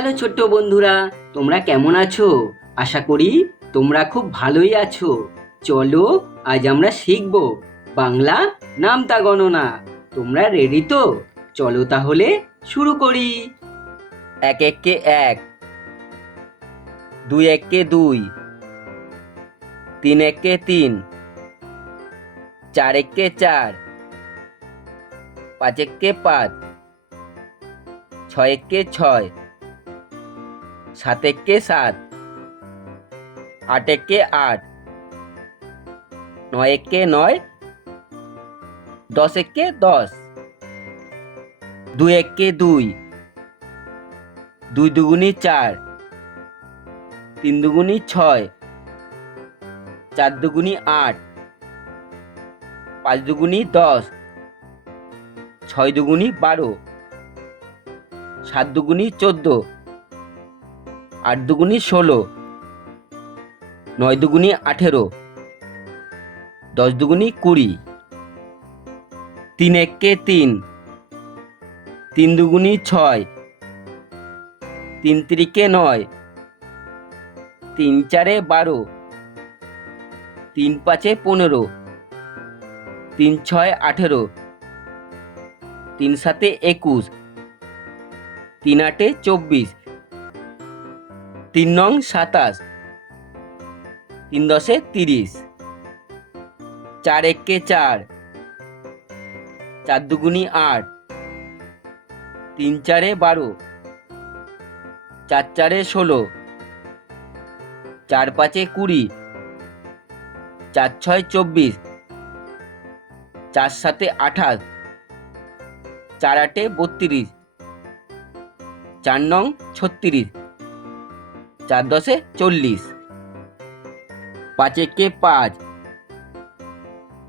Hello ছোট্ট বন্ধুরা, তোমরা কেমন আছো? আশা করি তোমরা খুব ভালোই আছো। চলো আজ আমরা শিখব বাংলা নামতা গণনা। তোমরা রেডি তো? চলো তাহলে শুরু করি। এক একে এক, দুই একে দুই, তিন একে তিন, চার একে চার, পাঁচ একে পাঁচ, ছয় একে ছয়, সাত একে সাত, আট একে আট, নয় একে নয়, দশ একে দশ, দুই একে দুই, দুই দুগুনি চার, তিন দুগুনি ছয়, চার দুগুনি আট, পাঁচ দুগুনি দশ, ছয় দুগুনি 12, সাত দুগুনি 14, আট দুগুনি 16, নয় দুগুনি 18, দশ দুগুনি 20, তিন একে তিন, তিন দুগুনি 6, তিন তিরিকে 9, তিন চারে 12, তিন পাঁচে 15, তিন ছয় 18, তিন সাতে 21, তিন আটে 24, তিন নং 27, তিন দশে 30, চার একে চার, চার দুগুনি 8, তিন চারে 12, চার চারে 16, চার পাঁচে 20, চার ছয় 24, চার সাতে 28, চার আটে 32, চার নং 36, চার দশে 40, পাঁচ একে পাঁচ,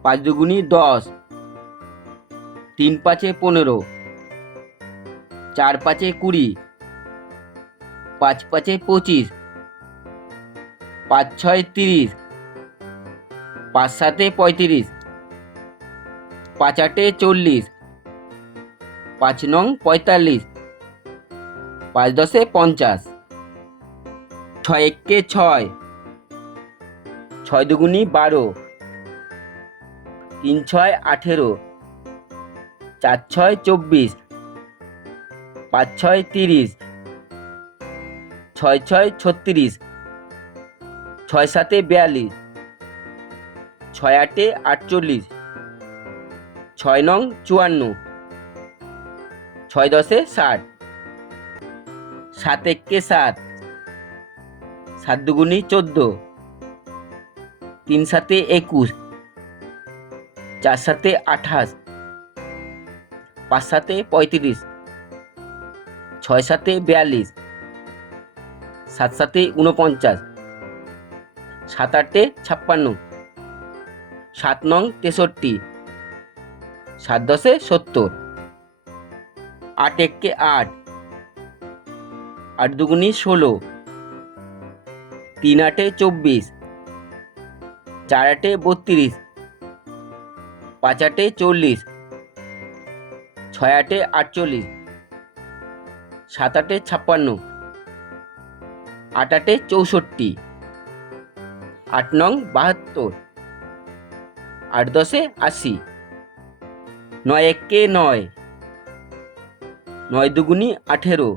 পাঁচ দুগুনি 10, তিন পাঁচে 15, চার পাঁচে 20, পাঁচ পাঁচে 25, পাঁচ ছয় 30, পাঁচ সাতে 35, পাঁচ আটে 40, পাঁচ নং 45, পাঁচ দশে 50, ছয় একে ছয়, ছয় দুগুনি 12, তিন ছয় 18, চার ছয় 24, পাঁচ ছয় 30, ছয় ছয় 36, ছয় সাতে 42, ছয় আটে 48, ছয় নং 54, ছয় দশে 60, সাত একে সাত, সাত দুগুনি 14, তিন সাতে 21, চার সাতে 28, পাঁচ সাতে 35, ছয় সাতে 42, সাত সাতে 49, সাত আটে 56, সাত নং 63, সাত দশে 70, আট একে আট, আট দুগুনি 16, তিন আটে 24, চার আটে 32, পাঁচ আটে 40, ছয় আটে 48, সাত আটে 56, আট আটে 64, আট নং 72, আট দশে 80, নয় একে নয়, নয় দুগুনি 18,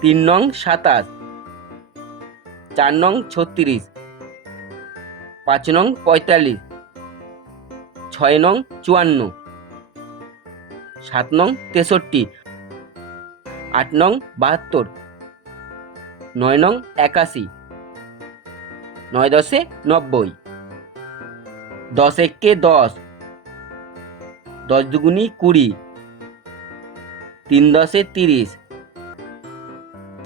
তিন নং 27, চার নং 36, পাঁচ নং 45, ছয় নং 54, সাত নং 63, আট নং 72, নয় নং 81, নয় দশে 90, দশ একে 10, দশ দুগুনি 20, তিন দশে 30,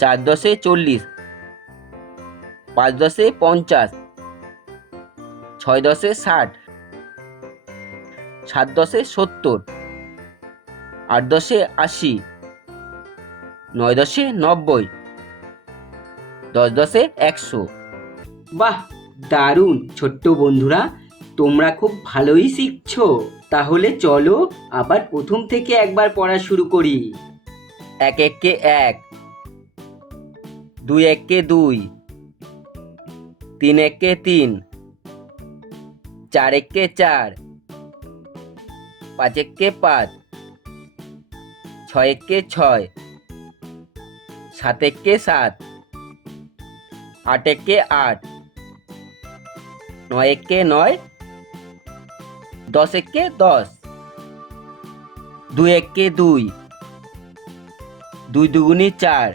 চার দশে 40, পাঁচ দশে 50, ছয় দশে 60, সাত দশে 70, আট দশে 80, নয় দশে 90, দশ দশে 100। বাহ, দারুণ ছোট্ট বন্ধুরা, তোমরা খুব ভালোই শিখছো। তাহলে চলো আবার প্রথম থেকে একবার পড়া শুরু করি। এক একে এক, 2 একে 2, 3 একে 3, 4 একে 4, 5 একে 5, 6 একে 6, 7 একে 7, 8 একে 8, 9 একে 9, 10 একে 10, 2 একে 2, 2 দুগুনি 4,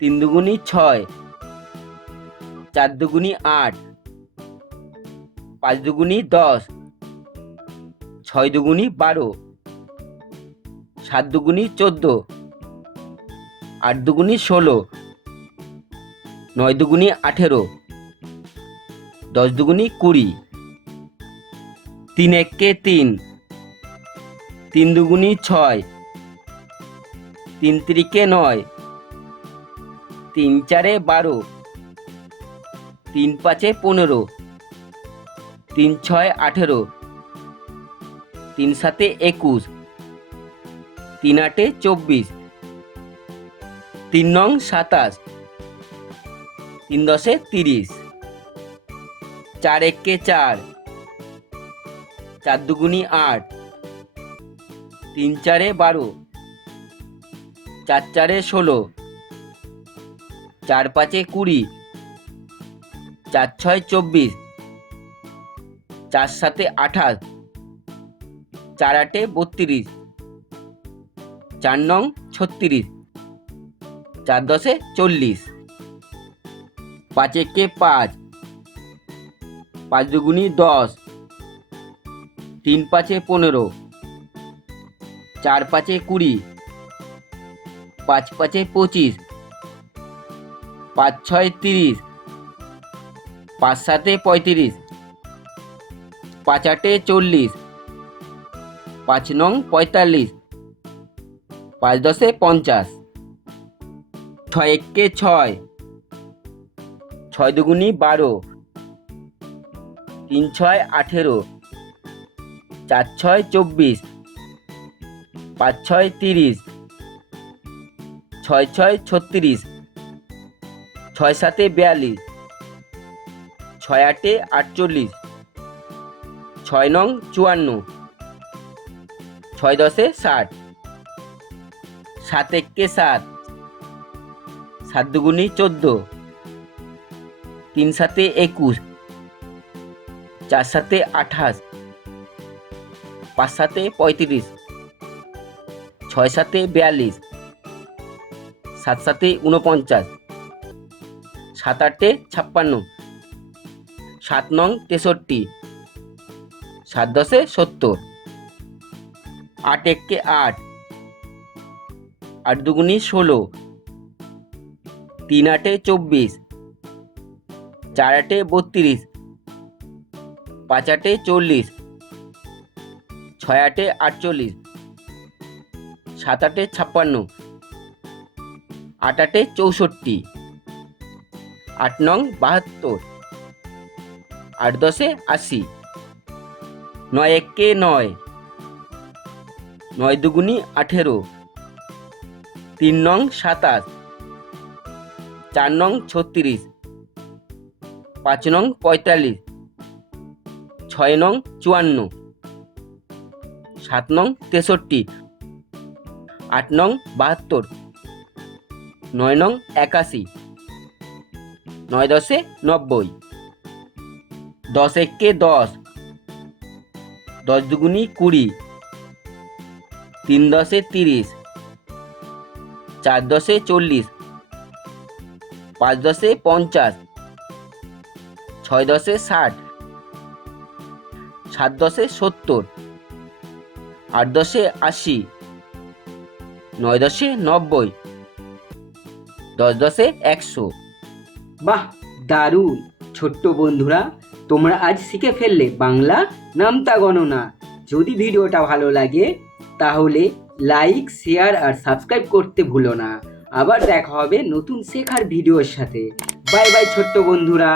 3 দুগুনি 6, 4 দুগুনি 8, 5 দুগুনি 10, 6 দুগুনি 12, 7 দুগুনি 14, 8 দুগুনি 16, 9 দুগুনি 18, 10 দুগুনি 20, 3 একে 3, 3 দুগুনি 6, 3 তিরিকে 9, 3 চারে 12, 3 পাঁচে 15, 3 ছয় 18, 3 সাতে 21, 3 আটে 24, 3 নং 27, 3 দশে 30, 4 একে 4, 4 দুগুনি 8, 3 চারে 12, 4 চারে 16, 4 পাঁচে 20, 4 ছয় 24, 4 সাতে 28, 4 আটে 32, 4 নং 36, 4 দশে 40, 5 একে 5, 5 দুগুনি 10, 3 পাঁচে 15, 4 পাঁচে 20, 5 পাঁচে 25, 5 ছয় 30, 5 সাতে 35, 5 আটে 40, 5 নং 45, 5 দশে 50, 6 একে 6, 6 দুগুনি 12, 3 ছয় 18, 4 ছয় 24, 5 ছয় 30, 6 ছয় 36, 6 সাতে 42, 6 আটে 48, 6 নং 54, 6 দশে 60, 7 একে 7, 7 দুগুনি 14, 3 সাতে 21, 4 সাতে 28, 5 সাতে 35, 6 সাতে 42, 7 সাতে 49, 7 আটে 56, 7 নং 63, 7 দশে 70, 8 একে 8, 8 দুগুনি 16, 3 আটে 24, 4 আটে 32, 5 আটে 40, 6 আটে 48, 7 আটে 56, 8 আটে 64, 8 নং 72, 8 দশে 80, 9 একে 9, 9 দুগুনি 18, 3 নং 27, 4 নং 36, 5 নং 45, 6 নং 54, 7 নং 63, 8 নং 72, 9 নং 81, 9 দশে 90, 10 একে 10, 10 দুগুনি 20, 3 দশে 30, 4 দশে 40, 5 দশে 50, 6 দশে 60, 7 দশে 70, 8 দশে 80, 9 দশে 90, 10 দশে 100। বাহ, দারুণ! ছোট্ট বন্ধুরা, তোমরা আজ শিখে ফেললে বাংলা নামতা গণনা। যদি ভিডিওটা ভালো লাগে তাহলে লাইক, শেয়ার আর সাবস্ক্রাইব করতে ভুলো না। আবার দেখা হবে নতুন শেখার ভিডিওর সাথে। বাই বাই ছোট্ট বন্ধুরা।